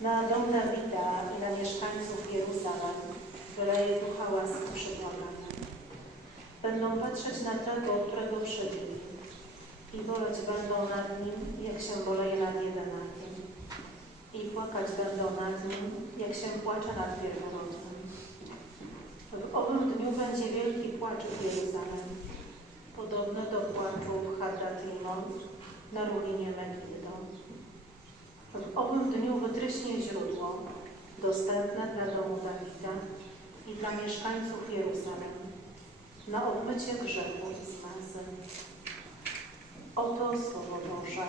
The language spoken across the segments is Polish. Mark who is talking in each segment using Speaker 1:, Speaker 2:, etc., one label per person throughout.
Speaker 1: na dom Dawida i na mieszkańców Jeruzalem wyleje ducha łaski przebłagania. Będą patrzeć na tego, którego przybili i boleć będą nad nim, jak się boleje nad jedenakiem. I płakać będą nad nim, jak się płacze nad pierworodnym. W owym dniu będzie wielki płacz w Jeruzalem, podobny do płaczu w Hadratrimon na ruinie Megiddo. W owym dniu wytryśnie źródło, dostępne dla domu Dawida i dla mieszkańców Jeruzalem, na odmycie grzechu i zmazy. Oto Słowo Boże.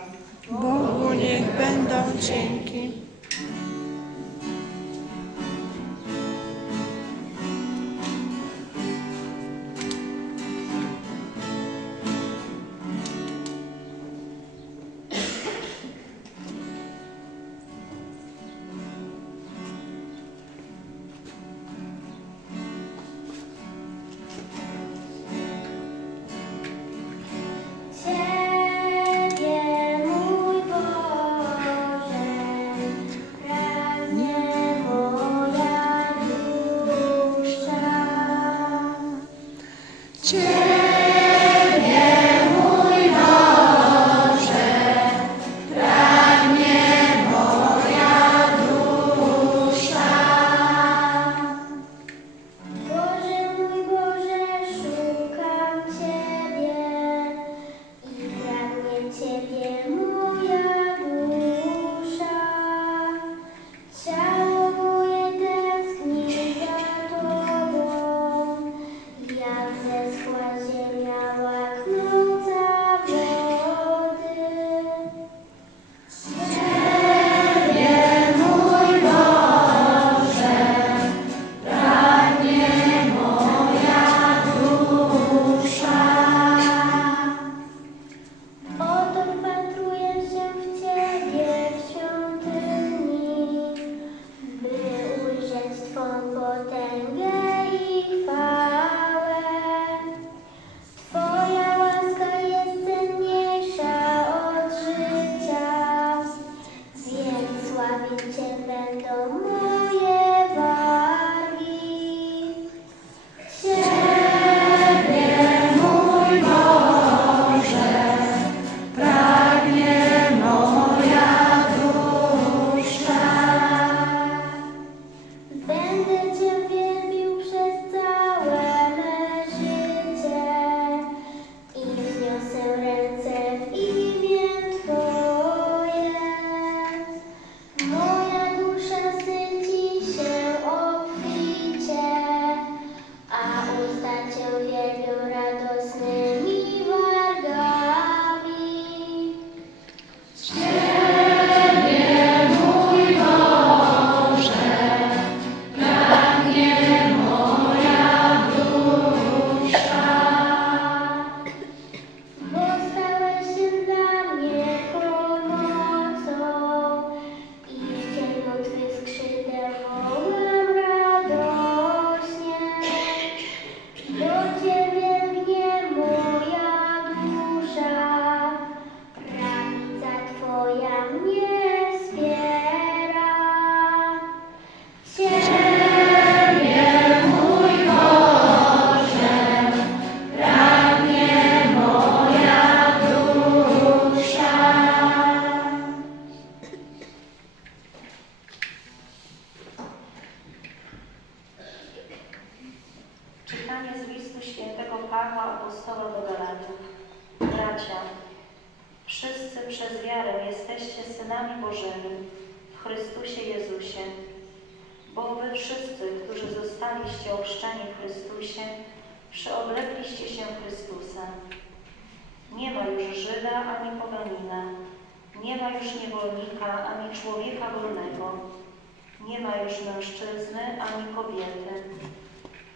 Speaker 2: Bogu niech będą dzięki.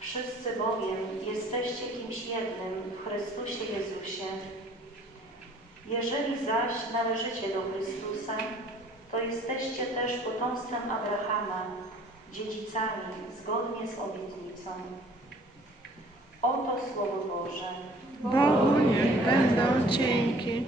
Speaker 1: Wszyscy bowiem jesteście kimś jednym w Chrystusie Jezusie. Jeżeli zaś należycie do Chrystusa, to jesteście też potomstwem Abrahama, dziedzicami zgodnie z obietnicą. Oto Słowo Boże.
Speaker 2: Bogu niech będą dzięki.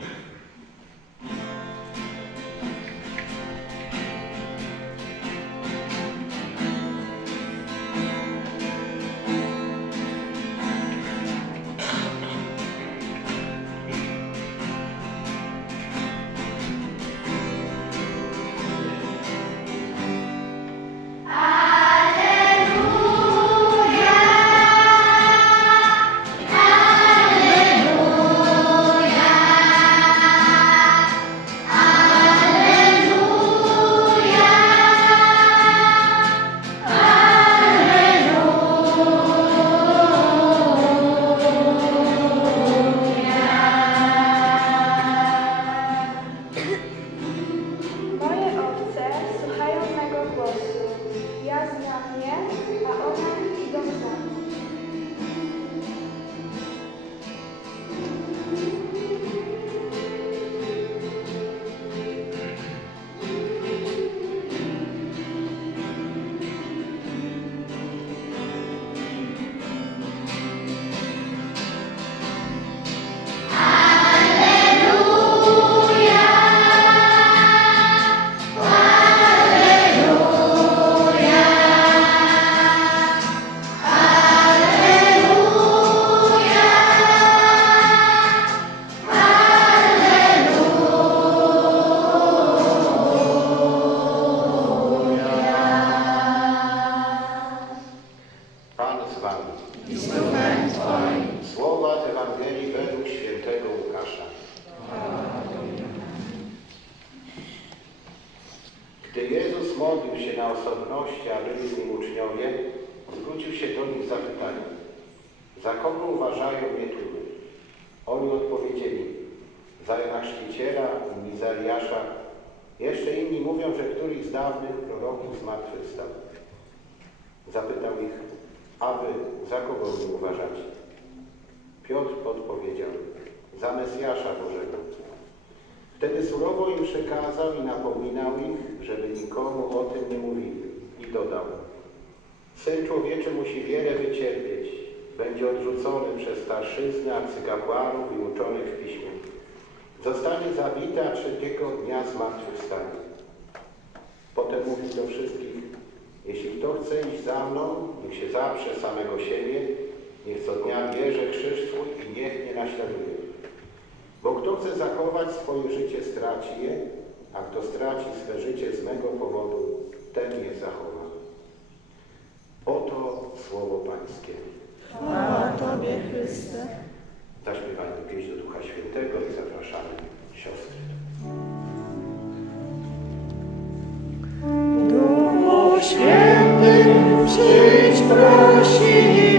Speaker 3: Przez starszyznę, arcykapłanów i uczonych w piśmie. Zostanie zabity, a trzeciego dnia zmartwychwstanie. Potem mówi do wszystkich, jeśli kto chce iść za mną, niech się zaprze samego siebie, niech co dnia bierze krzyż swój i niech mnie naśladuje. Bo kto chce zachować swoje życie, straci je, a kto straci swe życie z mego powodu, ten je zachowa. Oto słowo Pańskie.
Speaker 4: Chwała Tobie, Chryste.
Speaker 3: Zaśpiewajmy pieśń do Ducha Świętego i zapraszamy siostry.
Speaker 4: Duchu Święty, przyjdź prosimy,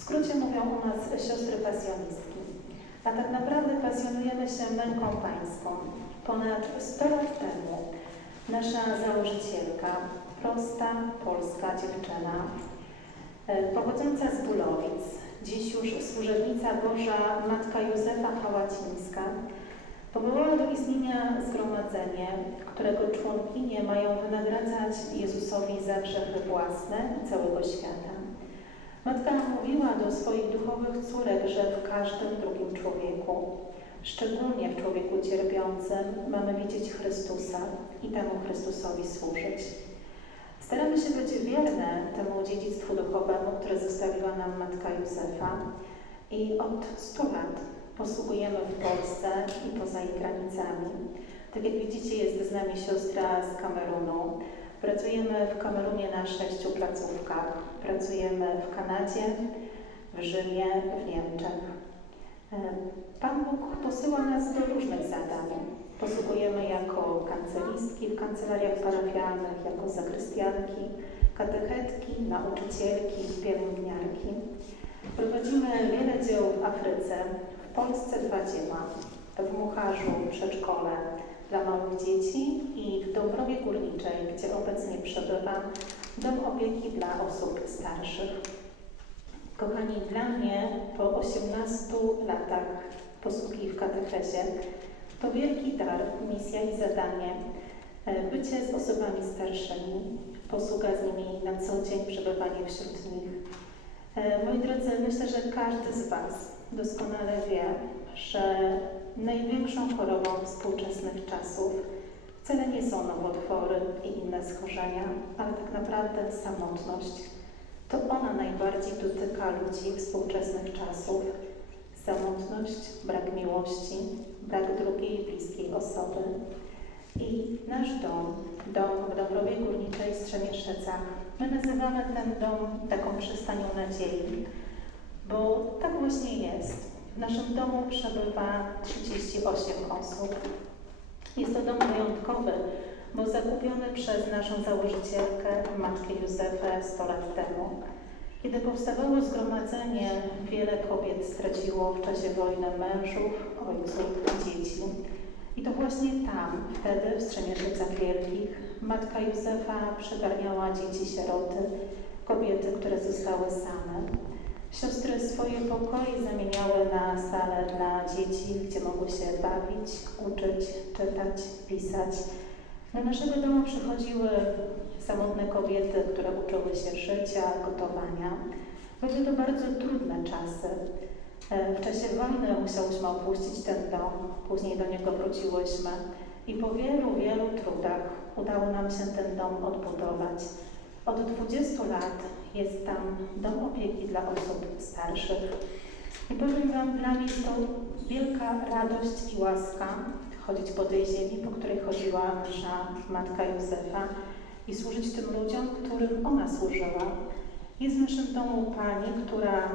Speaker 1: W skrócie mówią u nas siostry pasjonistki. A tak naprawdę pasjonujemy się męką pańską. Ponad 100 lat temu nasza założycielka, prosta polska dziewczyna, E, Pochodząca z Bulowic, dziś już służebnica Boża Matka Józefa Hałacińska, powołała do istnienia zgromadzenie, którego członkinie mają wynagradzać Jezusowi za grzechy własne i całego świata. Matka mówiła do swoich duchowych córek, że w każdym drugim człowieku, szczególnie w człowieku cierpiącym, mamy widzieć Chrystusa i temu Chrystusowi służyć. Staramy się być wierne temu dziedzictwu duchowemu, które zostawiła nam Matka Józefa i od 100 lat posługujemy w Polsce i poza jej granicami. Tak jak widzicie, jest z nami siostra z Kamerunu. Pracujemy w Kamerunie na sześciu placówkach. Pracujemy w Kanadzie, w Rzymie, w Niemczech. E, Pan Bóg posyła nas do różnych zadań. Posługujemy jako kancelistki w kancelariach parafialnych, jako zakrystianki, katechetki, nauczycielki, pielęgniarki. Prowadzimy wiele dzieł w Afryce, w Polsce dwa dzieła, w Mucharzu przedszkole dla małych dzieci i w Dąbrowie Górniczej, gdzie obecnie przebywam, dom opieki dla osób starszych. Kochani, dla mnie po 18 latach posługi w katechezie to wielki dar, misja i zadanie e, bycie z osobami starszymi, posługa z nimi na co dzień, przebywanie wśród nich. E, Moi drodzy, myślę, że każdy z Was doskonale wie, że największą chorobą współczesnych czasów wcale nie są nowotwory i inne schorzenia, ale tak naprawdę samotność. To ona najbardziej dotyka ludzi współczesnych czasów. Samotność, brak miłości, brak drugiej bliskiej osoby. I nasz dom, dom w Dąbrowie Górniczej w Strzemieszczycach, my nazywamy ten dom taką przystanią nadziei, bo tak właśnie jest. W naszym domu przebywa 38 osób. Jest to dom wyjątkowy, bo zakupiony przez naszą założycielkę, Matkę Józefę 100 lat temu. Kiedy powstawało zgromadzenie, wiele kobiet straciło w czasie wojny mężów, ojców, dzieci. I to właśnie tam, wtedy w Strzemieszycach Wielkich, matka Józefa przygarniała dzieci sieroty, kobiety, które zostały same. Siostry swoje pokoje zamieniały na salę dla dzieci, gdzie mogły się bawić, uczyć, czytać, pisać. Do naszego domu przychodziły samotne kobiety, które uczyły się szycia, gotowania. Były to bardzo trudne czasy. E, W czasie wojny musiałyśmy opuścić ten dom, później do niego wróciłyśmy i po wielu, wielu trudach udało nam się ten dom odbudować. Od 20 lat jest tam dom opieki dla osób starszych. I powiem Wam, dla mnie to wielka radość i łaska chodzić po tej ziemi, po której chodziła nasza Matka Józefa i służyć tym ludziom, którym ona służyła. Jest w naszym domu pani, która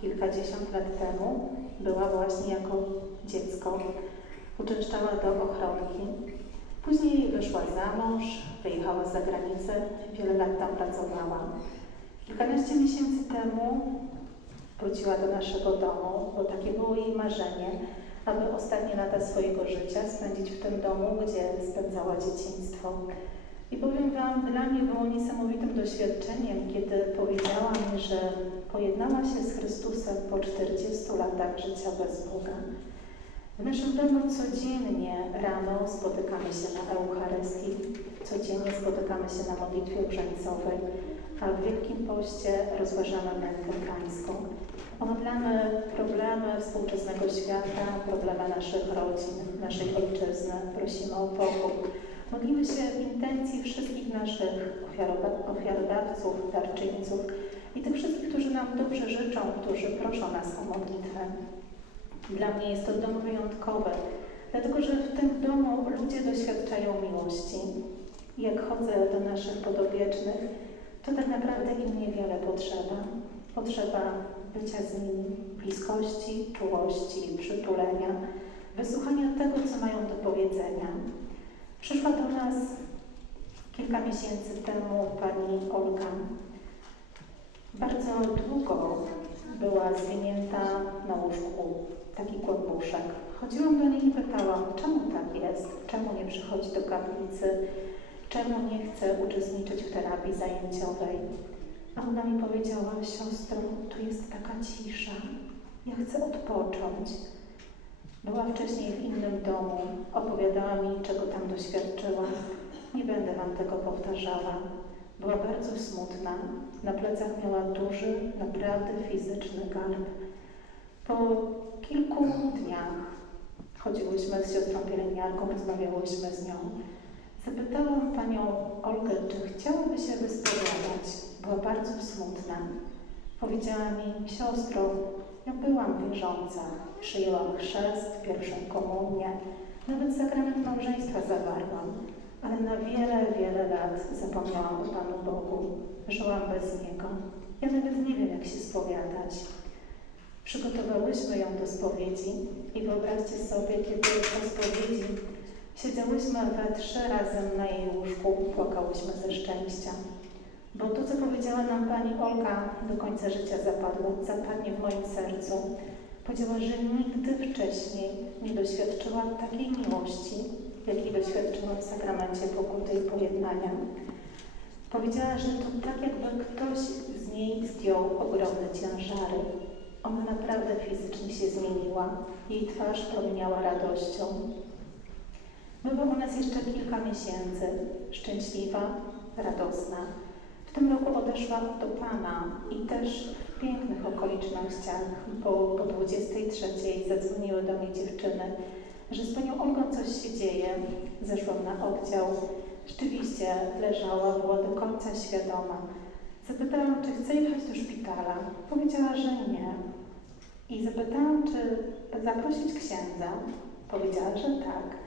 Speaker 1: kilkadziesiąt lat temu była właśnie jako dziecko, uczęszczała do ochronki. Później wyszła za mąż, wyjechała za granicę, wiele lat tam pracowała. Kilkanaście miesięcy temu wróciła do naszego domu, bo takie było jej marzenie, aby ostatnie lata swojego życia spędzić w tym domu, gdzie spędzała dzieciństwo. I powiem Wam, dla mnie było niesamowitym doświadczeniem, kiedy powiedziała mi, że pojednała się z Chrystusem po 40 latach życia bez Boga. W naszym domu codziennie rano spotykamy się na Eucharystii, codziennie spotykamy się na modlitwie grzańcowej, a w Wielkim Poście rozważamy mękę pańską. Omawiamy problemy współczesnego świata, problemy naszych rodzin, naszej ojczyzny. Prosimy o pokój. Modlimy się w intencji wszystkich naszych ofiaroda- ofiarodawców, darczyńców i tych wszystkich, którzy nam dobrze życzą, którzy proszą nas o modlitwę. Dla mnie jest to dom wyjątkowy, dlatego że w tym domu ludzie doświadczają miłości. Jak chodzę do naszych podobiecznych, to tak naprawdę im niewiele potrzeba. Potrzeba bycia z nimi, bliskości, czułości, przytulenia, wysłuchania tego, co mają do powiedzenia. Przyszła do nas kilka miesięcy temu pani Olga. Bardzo długo była zwinięta na łóżku, taki kłębuszek. Chodziłam do niej i pytałam, czemu tak jest, czemu nie przychodzi do kaplicy, czemu nie chce uczestniczyć w terapii zajęciowej. A ona mi powiedziała, siostro, tu jest taka cisza, ja chcę odpocząć. Była wcześniej w innym domu, opowiadała mi, czego tam doświadczyła. Nie będę Wam tego powtarzała. Była bardzo smutna. Na plecach miała duży, naprawdę fizyczny garb. Po kilku dniach chodziłyśmy z siostrą pielęgniarką, rozmawiałyśmy z nią. Zapytałam panią Olgę, czy chciałaby się wyspowiadać. Była bardzo smutna. Powiedziała mi, siostro, ja byłam wierząca. Przyjęłam chrzest, pierwszą komunię, nawet sakrament małżeństwa zawarłam, ale na wiele, wiele lat zapomniałam o Panu Bogu. Żyłam bez Niego. Ja nawet nie wiem, jak się spowiadać. Przygotowałyśmy ją do spowiedzi i wyobraźcie sobie, kiedy po spowiedzi siedziałyśmy we trzy razem na jej łóżku, płakałyśmy ze szczęścia. Bo to, co powiedziała nam pani Olga, do końca życia zapadło, zapadnie w moim sercu. Powiedziała, że nigdy wcześniej nie doświadczyła takiej miłości, jakiej doświadczyła w sakramencie pokuty i pojednania. Powiedziała, że to tak jakby ktoś z niej zdjął ogromne ciężary. Ona naprawdę fizycznie się zmieniła. Jej twarz promieniała radością. Była u nas jeszcze kilka miesięcy, szczęśliwa, radosna. W tym roku odeszła do Pana i też w pięknych okolicznościach, bo po 23 zadzwoniły do mnie dziewczyny, że z Panią Olgą coś się dzieje. Zeszłam na oddział. Rzeczywiście leżała, była do końca świadoma. Zapytałam, czy chce jechać do szpitala. Powiedziała, że nie. I zapytałam, czy zaprosić księdza. Powiedziała, że tak.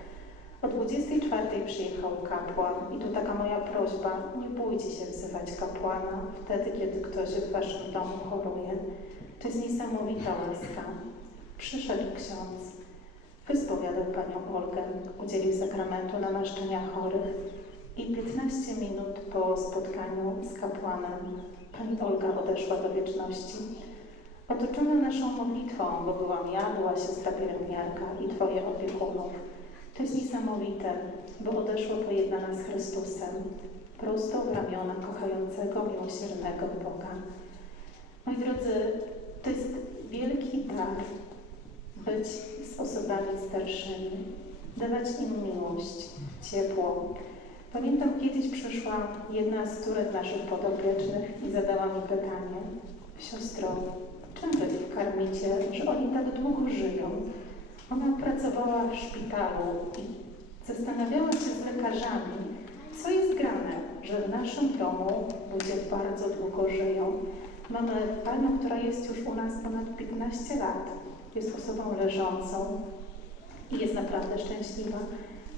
Speaker 1: O 24 przyjechał kapłan i tu taka moja prośba, nie bójcie się wzywać kapłana wtedy, kiedy ktoś w waszym domu choruje. To jest niesamowita łaska. Przyszedł ksiądz, wyspowiadał panią Olgę, udzielił sakramentu namaszczenia chorych i 15 minut po spotkaniu z kapłanem pani Olga odeszła do wieczności. Otoczona naszą modlitwą, bo byłam ja, była siostra pielęgniarka i Twoje opiekunów. To jest niesamowite, bo odeszła pojednana z Chrystusem, prosto w ramiona kochającego, miłosiernego Boga. Moi drodzy, to jest wielki dar być z osobami starszymi, dawać im miłość, ciepło. Pamiętam, kiedyś przyszła jedna z córek naszych podopiecznych i zadała mi pytanie: Siostro, czym wy ich karmicie, że oni tak długo żyją? Ona pracowała w szpitalu i zastanawiała się z lekarzami, co jest grane, że w naszym domu ludzie bardzo długo żyją. Mamy panią, która jest już u nas ponad 15 lat. Jest osobą leżącą i jest naprawdę szczęśliwa.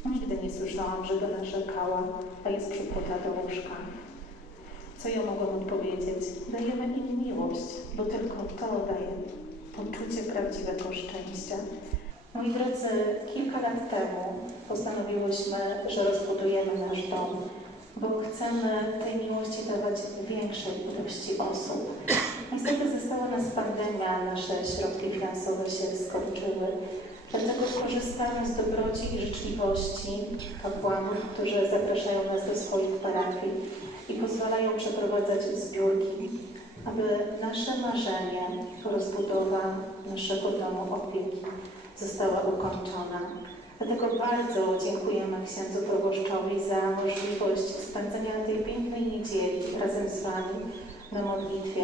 Speaker 1: Nigdy nie słyszałam, żeby narzekała, a jest przykuta do łóżka. Co ja mogłam odpowiedzieć? Dajemy im miłość, bo tylko to daje poczucie prawdziwego szczęścia. Moi drodzy, kilka lat temu postanowiłyśmy, że rozbudujemy nasz dom, bo chcemy tej miłości dawać większej ilości osób. Niestety została nas pandemia, nasze środki finansowe się skończyły. Dlatego korzystamy z dobroci i życzliwości kapłanów, którzy zapraszają nas do swoich parafii i pozwalają przeprowadzać zbiórki, aby nasze marzenie, rozbudowa naszego domu opieki została ukończona. Dlatego bardzo dziękujemy księdzu proboszczowi za możliwość spędzenia tej pięknej niedzieli razem z Wami na modlitwie,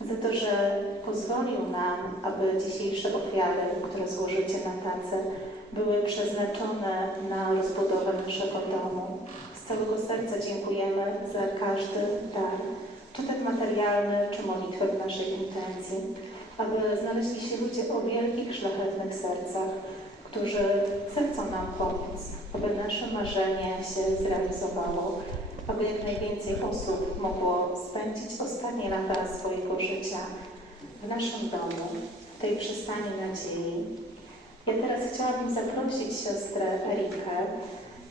Speaker 1: za to, że pozwolił nam, aby dzisiejsze ofiary, które złożycie na tacę, były przeznaczone na rozbudowę naszego domu. Z całego serca dziękujemy za każdy dar, czy tak materialny, czy modlitwę w naszej intencji, aby znaleźli się ludzie o wielkich, szlachetnych sercach, którzy chcą nam pomóc, aby nasze marzenie się zrealizowało, aby jak najwięcej osób mogło spędzić ostatnie lata swojego życia w naszym domu, w tej przystani nadziei. Ja teraz chciałabym zaprosić siostrę Erikę,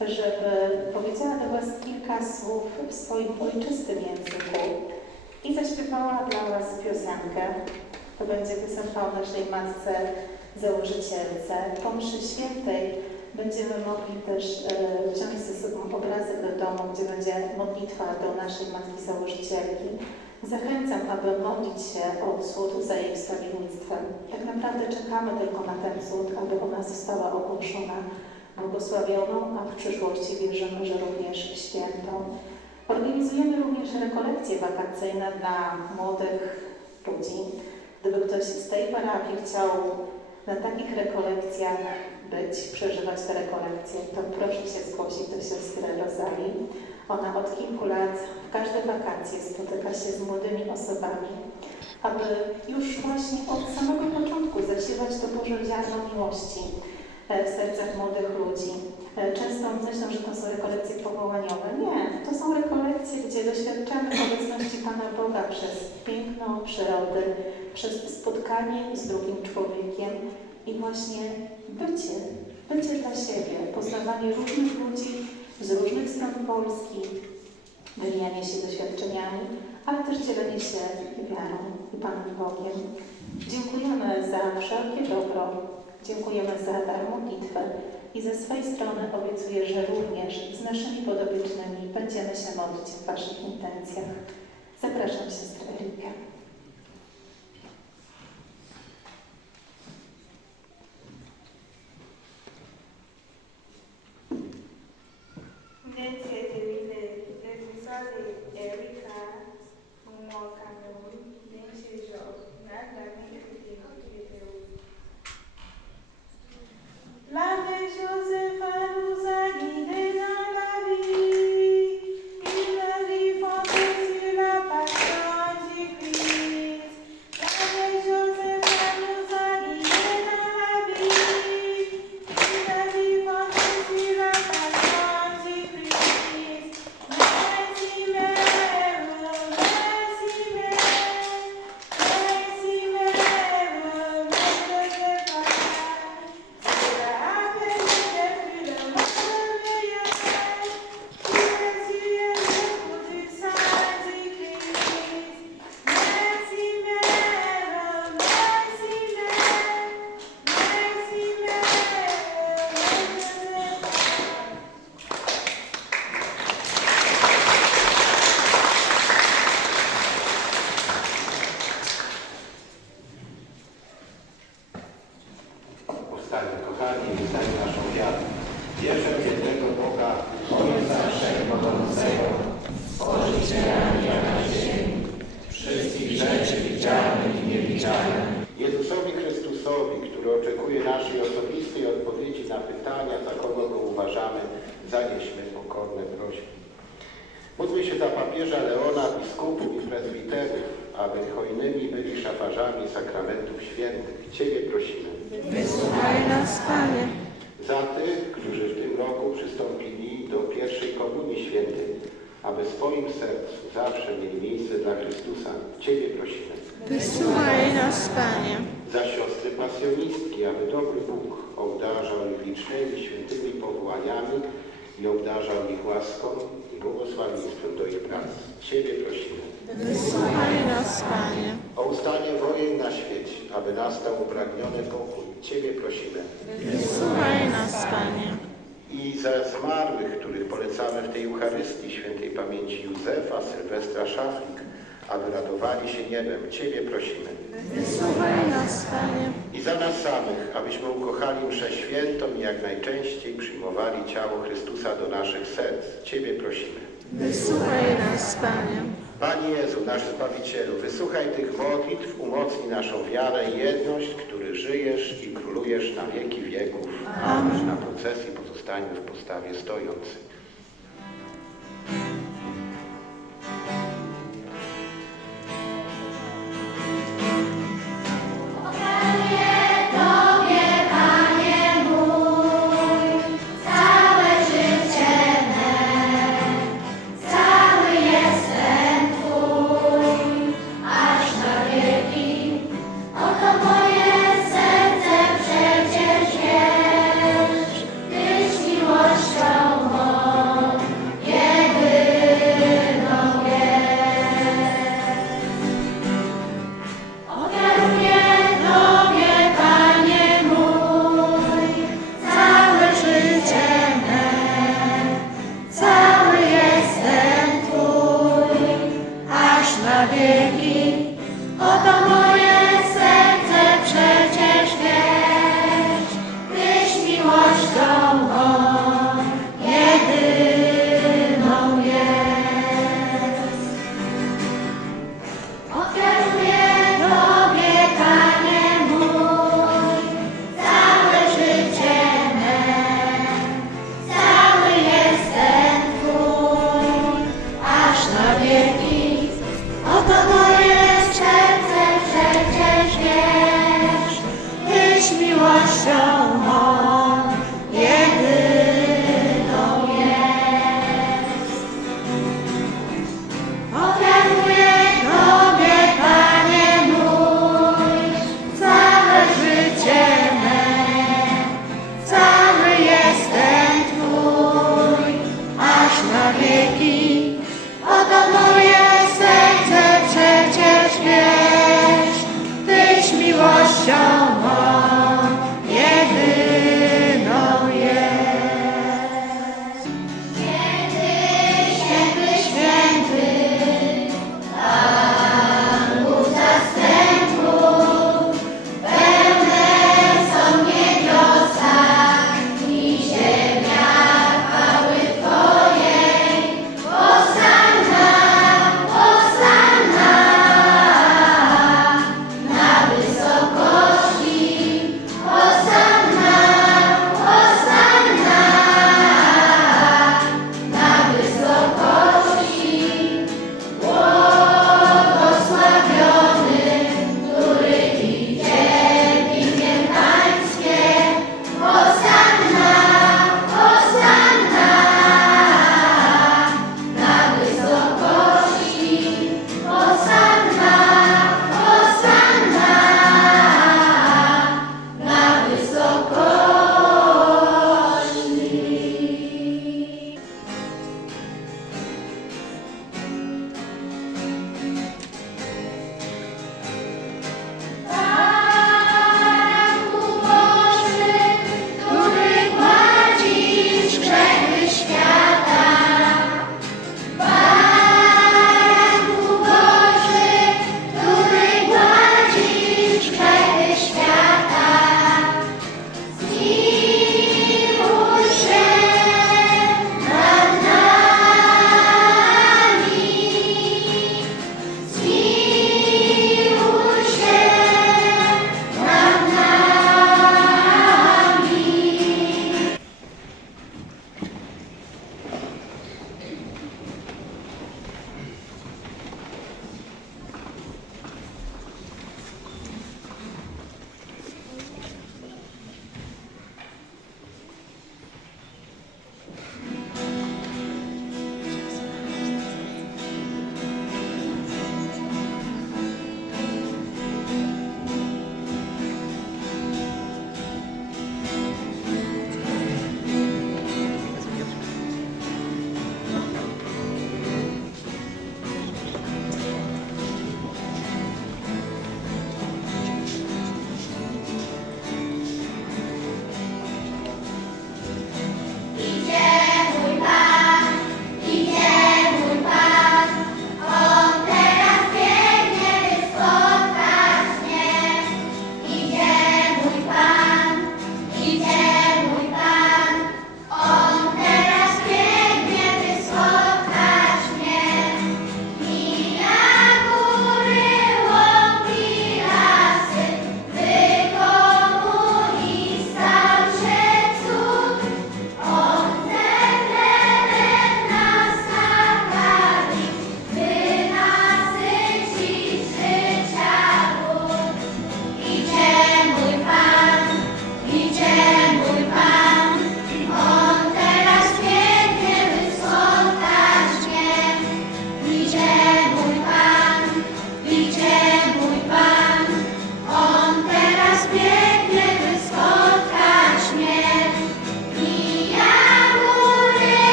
Speaker 1: żeby powiedziała do Was kilka słów w swoim ojczystym języku i zaśpiewała dla Was piosenkę. To będzie o naszej matce założycielce. Po mszy świętej będziemy mogli też e, wziąć ze sobą obrazek do domu, gdzie będzie modlitwa do naszej Matki Założycielki. Zachęcam, aby modlić się o cud za jej wstawiennictwem. Tak naprawdę czekamy tylko na ten cud, aby ona została ogłoszona błogosławioną, a w przyszłości wierzymy, że również świętą. Organizujemy również rekolekcje wakacyjne dla młodych ludzi. Gdyby ktoś z tej parafii chciał na takich rekolekcjach być, przeżywać te rekolekcje, to proszę się zgłosić do siostry Rozali. Ona od kilku lat w każde wakacje spotyka się z młodymi osobami, aby już właśnie od samego początku zasiewać to Boże ziarno miłości e, w sercach młodych ludzi. E, Często myślą, że to są rekolekcje powołaniowe. Nie, to są rekolekcje, gdzie doświadczamy obecności Pana Boga przez piękno przyrody, przez spotkanie z drugim człowiekiem i właśnie bycie, bycie dla siebie, poznawanie różnych ludzi z różnych stron Polski, wymianie się doświadczeniami, ale też dzielenie się wiarą i Panem Bogiem. Dziękujemy za wszelkie dobro, dziękujemy za dar modlitwy i ze swojej strony obiecuję, że również z naszymi podobiecznymi będziemy się modlić w Waszych intencjach. Zapraszam siostrę Erikę.
Speaker 5: Netietele człowiekowi, który oczekuje naszej osobistej odpowiedzi na pytania, za kogo go uważamy, zanieśmy
Speaker 3: pokorne prośby. Módlmy się za papieża Leona, biskupów i prezbiterów, aby hojnymi byli szafarzami sakramentów świętych. Ciebie prosimy.
Speaker 2: Wysłuchaj nas, Panie.
Speaker 3: Za tych, którzy w tym roku przystąpili do pierwszej komunii świętej, aby w swoim sercu zawsze mieli miejsce dla Chrystusa. Ciebie prosimy.
Speaker 2: Wysłuchaj nas, Panie.
Speaker 3: Za siostry pasjonistki, aby dobry Bóg obdarzał ich licznymi świętymi powołaniami i obdarzał ich łaską i błogosławieństwem do ich pracy. Ciebie prosimy.
Speaker 2: Wysłuchaj nas, Panie.
Speaker 3: O ustanie wojen na świecie, aby nastał upragniony pokój. Ciebie prosimy.
Speaker 2: Wysłuchaj nas, Panie.
Speaker 3: I za zmarłych, których polecamy w tej Eucharystii świętej pamięci Józefa, Sylwestra Szaflik, aby radowali się niebem. Ciebie prosimy.
Speaker 2: Wysłuchaj nas, Panie.
Speaker 3: I za nas samych, abyśmy ukochali mszę świętą i jak najczęściej przyjmowali ciało Chrystusa do naszych serc. Ciebie prosimy.
Speaker 2: Wysłuchaj nas, Panie.
Speaker 3: Panie Jezu, nasz Zbawicielu, wysłuchaj tych modlitw, umocnij naszą wiarę i jedność, który żyjesz i królujesz na wieki wieków. Amen. Na procesji pozostańmy w postawie stojącej.